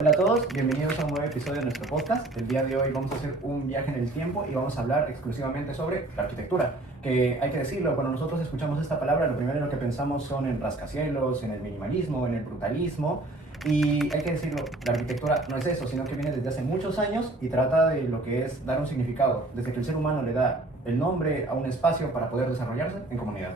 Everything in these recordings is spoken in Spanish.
Hola a todos, bienvenidos a un nuevo episodio de nuestro podcast. El día de hoy vamos a hacer un viaje en el tiempo y vamos a hablar exclusivamente sobre la arquitectura. Que hay que decirlo, cuando nosotros escuchamos esta palabra, lo primero en lo que pensamos son en rascacielos, en el minimalismo, en el brutalismo. Y hay que decirlo, la arquitectura no es eso, sino que viene desde hace muchos años y trata de lo que es dar un significado, desde que el ser humano le da el nombre a un espacio para poder desarrollarse en comunidad.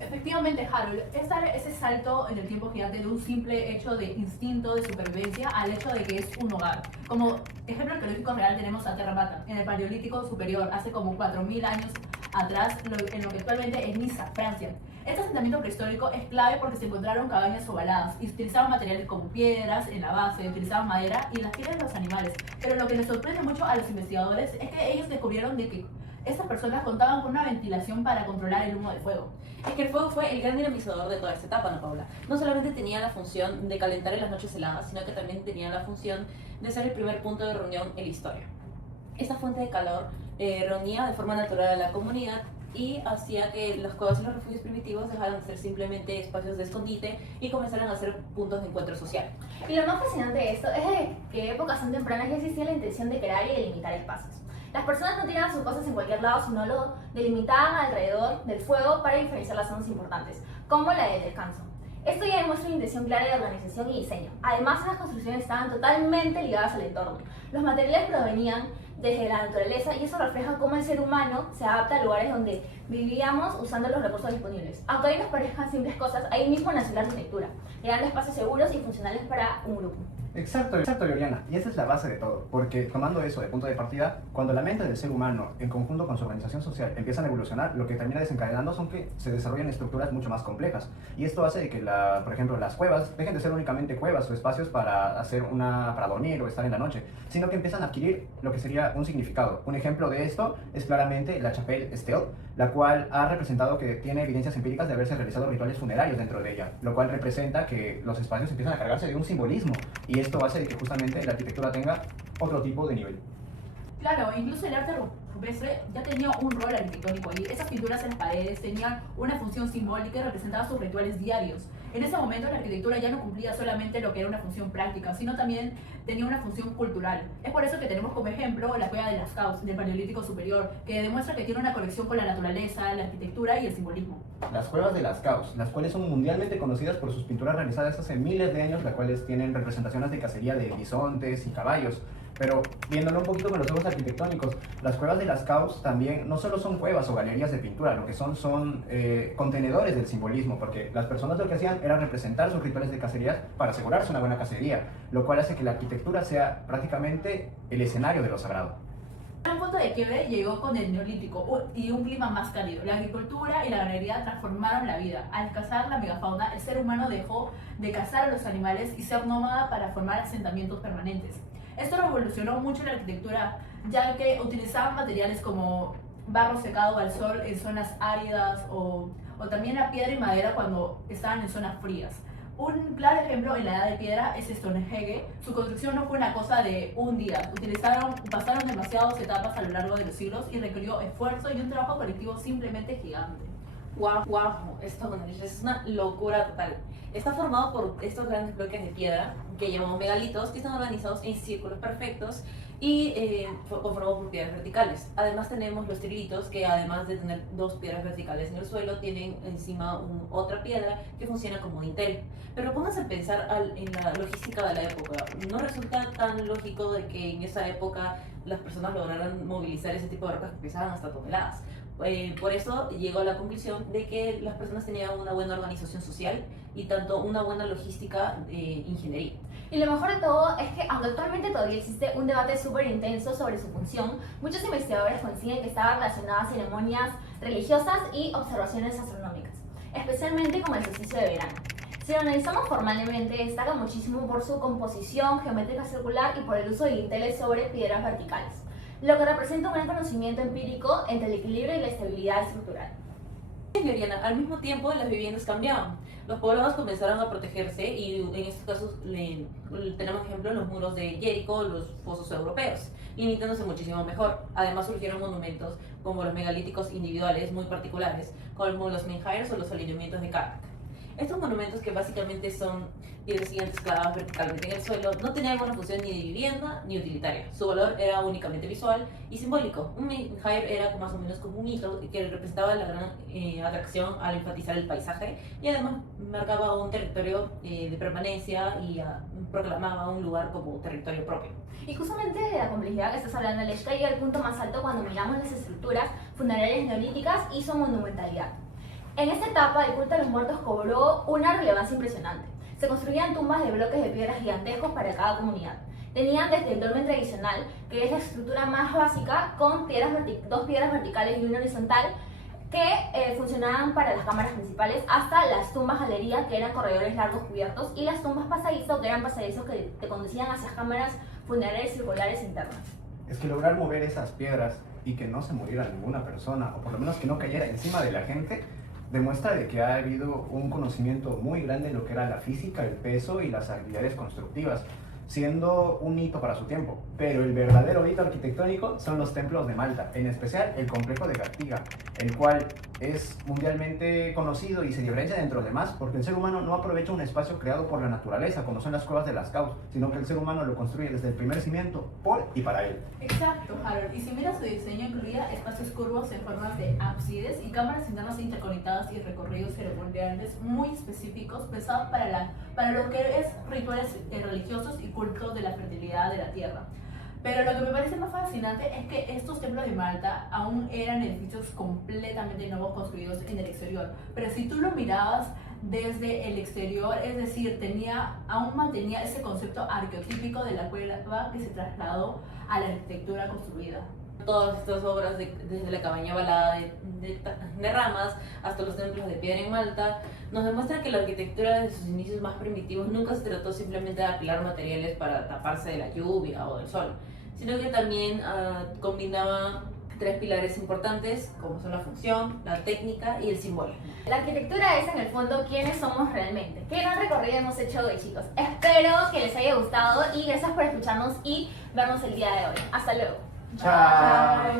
Efectivamente, Harold, es dar ese salto en el tiempo gigante de un simple hecho de instinto de supervivencia al hecho de que es un hogar. Como ejemplo arqueológico real tenemos a Terra Bata, en el Paleolítico Superior, hace como 4000 años atrás, en lo que actualmente es Niza, Francia. Este asentamiento prehistórico es clave porque se encontraron cabañas ovaladas y utilizaban materiales como piedras en la base, utilizaban madera y las pieles de los animales. Pero lo que les sorprende mucho a los investigadores es que ellos descubrieron de que estas personas contaban con una ventilación para controlar el humo del fuego. Es que el fuego fue el gran dinamizador de toda esta etapa, ¿no, Paula? No solamente tenía la función de calentar en las noches heladas, sino que también tenía la función de ser el primer punto de reunión en la historia. Esta fuente de calor reunía de forma natural a la comunidad y hacía que las cuevas y los refugios primitivos dejaran de ser simplemente espacios de escondite y comenzaran a ser puntos de encuentro social. Y lo más fascinante de esto es de que épocas tan tempranas ya existía la intención de crear y delimitar espacios. Las personas no tiraban sus cosas en cualquier lado, sino lo delimitaban alrededor del fuego para diferenciar las zonas importantes, como la del descanso. Esto ya demuestra una intención clara de organización y diseño. Además, las construcciones estaban totalmente ligadas al entorno. Los materiales provenían desde la naturaleza y eso refleja cómo el ser humano se adapta a lugares donde vivíamos usando los recursos disponibles. Aunque hoy nos parezcan simples cosas, ahí mismo nació la arquitectura, creando espacios seguros y funcionales para un grupo. Exacto, Liliana. Y esa es la base de todo, porque tomando eso de punto de partida, cuando la mente del ser humano, en conjunto con su organización social, empiezan a evolucionar, lo que termina desencadenando son que se desarrollan estructuras mucho más complejas. Y esto hace de que, por ejemplo, las cuevas dejen de ser únicamente cuevas o espacios para para dormir o estar en la noche, sino que empiezan a adquirir lo que sería un significado. Un ejemplo de esto es claramente la Chapelle Stele, la cual ha representado que tiene evidencias empíricas de haberse realizado rituales funerarios dentro de ella, lo cual representa que los espacios empiezan a cargarse de un simbolismo. Y esto hace de que justamente la arquitectura tenga otro tipo de nivel. Claro, incluso el arte rupestre ya tenía un rol arquitectónico ahí. Esas pinturas en las paredes tenían una función simbólica y representaban sus rituales diarios. En ese momento la arquitectura ya no cumplía solamente lo que era una función práctica, sino también tenía una función cultural. Es por eso que tenemos como ejemplo la cueva de Lascaux del Paleolítico Superior, que demuestra que tiene una conexión con la naturaleza, la arquitectura y el simbolismo. Las cuevas de Lascaux, las cuales son mundialmente conocidas por sus pinturas realizadas hace miles de años, las cuales tienen representaciones de cacería de bisontes y caballos. Pero viéndolo un poquito con los ojos arquitectónicos, las cuevas de Lascaux también no solo son cuevas o galerías de pintura, lo que son contenedores del simbolismo, porque las personas lo que hacían era representar sus rituales de cacería para asegurarse una buena cacería, lo cual hace que la arquitectura sea prácticamente el escenario de lo sagrado. Un punto de quiebre llegó con el Neolítico y un clima más cálido. La agricultura y la ganadería transformaron la vida. Al cazar la megafauna, el ser humano dejó de cazar a los animales y ser nómada para formar asentamientos permanentes. Esto revolucionó mucho la arquitectura, ya que utilizaban materiales como barro secado al sol en zonas áridas o también la piedra y madera cuando estaban en zonas frías. Un claro ejemplo en la edad de piedra es Stonehenge. Su construcción no fue una cosa de un día. Pasaron demasiadas etapas a lo largo de los siglos y requirió esfuerzo y un trabajo colectivo simplemente gigante. Wow, Stonehenge es una locura total. Está formado por estos grandes bloques de piedra que llamamos megalitos, que están organizados en círculos perfectos y conformados por piedras verticales. Además tenemos los trilitos, que además de tener dos piedras verticales en el suelo, tienen encima otra piedra que funciona como dintel. Pero pónganse a pensar en la logística de la época. No resulta tan lógico de que en esa época las personas lograran movilizar ese tipo de rocas que pesaban hasta toneladas. Por eso llegó a la conclusión de que las personas tenían una buena organización social y tanto una buena logística de ingeniería. Y lo mejor de todo es que, aunque actualmente todavía existe un debate súper intenso sobre su función, muchos investigadores coinciden que estaba relacionada a ceremonias religiosas y observaciones astronómicas, especialmente como el solsticio de verano. Si lo analizamos formalmente, destaca muchísimo por su composición geométrica circular y por el uso de dinteles sobre piedras verticales, lo que representa un gran conocimiento empírico entre el equilibrio y la estabilidad estructural. Liliana, al mismo tiempo las viviendas cambiaban. Los poblados comenzaron a protegerse y en estos casos tenemos ejemplo en los muros de Jericó, los fosos europeos, limitándose muchísimo mejor. Además surgieron monumentos como los megalíticos individuales muy particulares, como los menhires o los alineamientos de Karnak. Estos monumentos, que básicamente son piedras gigantes clavadas verticalmente en el suelo, no tenían alguna función ni de vivienda ni utilitaria. Su valor era únicamente visual y simbólico. Un menhir era más o menos como un hito que representaba la gran atracción al enfatizar el paisaje y además marcaba un territorio de permanencia y proclamaba un lugar como territorio propio. Y justamente de la complejidad que estás hablando, Leshka, llega al punto más alto cuando miramos las estructuras funerarias neolíticas y su monumentalidad. En esta etapa, el culto a los muertos cobró una relevancia impresionante. Se construían tumbas de bloques de piedras gigantescos para cada comunidad. Tenían desde el dolmen tradicional, que es la estructura más básica, con dos piedras verticales y una horizontal, que funcionaban para las cámaras principales, hasta las tumbas galería, que eran corredores largos cubiertos, y las tumbas pasadizo, que eran pasadizos que te conducían hacia cámaras funerarias circulares internas. Es que lograr mover esas piedras y que no se muriera ninguna persona, o por lo menos que no cayera encima de la gente, demuestra de que ha habido un conocimiento muy grande en lo que era la física, el peso y las habilidades constructivas, siendo un hito para su tiempo. Pero el verdadero hito arquitectónico son los templos de Malta, en especial el complejo de Gartiga, el cual es mundialmente conocido y se diferencia de entre los demás porque el ser humano no aprovecha un espacio creado por la naturaleza, como son las cuevas de Lascaux, sino que el ser humano lo construye desde el primer cimiento, por y para él. Exacto, Harold. Y si miras su diseño, incluía espacios curvos en formas de ábsides y cámaras internas interconectadas y recorridos ceremoniales muy específicos, pensados para lo que es rituales religiosos y cultos de la fertilidad de la tierra. Pero lo que me parece más fascinante es que estos templos de Malta aún eran edificios completamente nuevos construidos en el exterior. Pero si tú lo mirabas desde el exterior, es decir, aún mantenía ese concepto arqueotípico de la cueva que se trasladó a la arquitectura construida. Todas estas obras, desde la cabaña balada de ramas hasta los templos de piedra en Malta, nos demuestran que la arquitectura desde sus inicios más primitivos nunca se trató simplemente de apilar materiales para taparse de la lluvia o del sol, sino que también combinaba tres pilares importantes como son la función, la técnica y el simbolismo. La arquitectura es en el fondo quiénes somos realmente. Qué gran recorrido hemos hecho hoy, chicos. Espero que les haya gustado y gracias por escucharnos y vernos el día de hoy. Hasta luego. Chao.